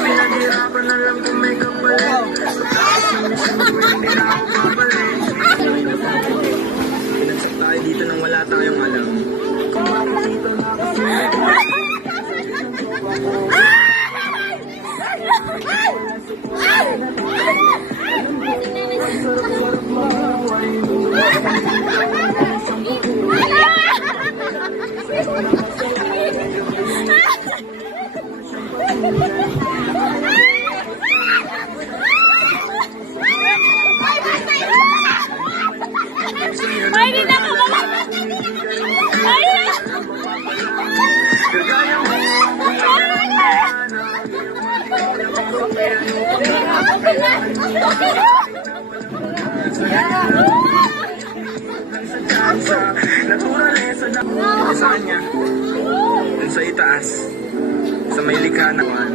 Pinaghirapan na lang kung may kapalit. Hindi na ako babalik. Pinagsak tayo dito nang wala tayong alam. Kung bakit dito na kasi naturalesa na saan niya? Dun sa itaas, sa may likha naman.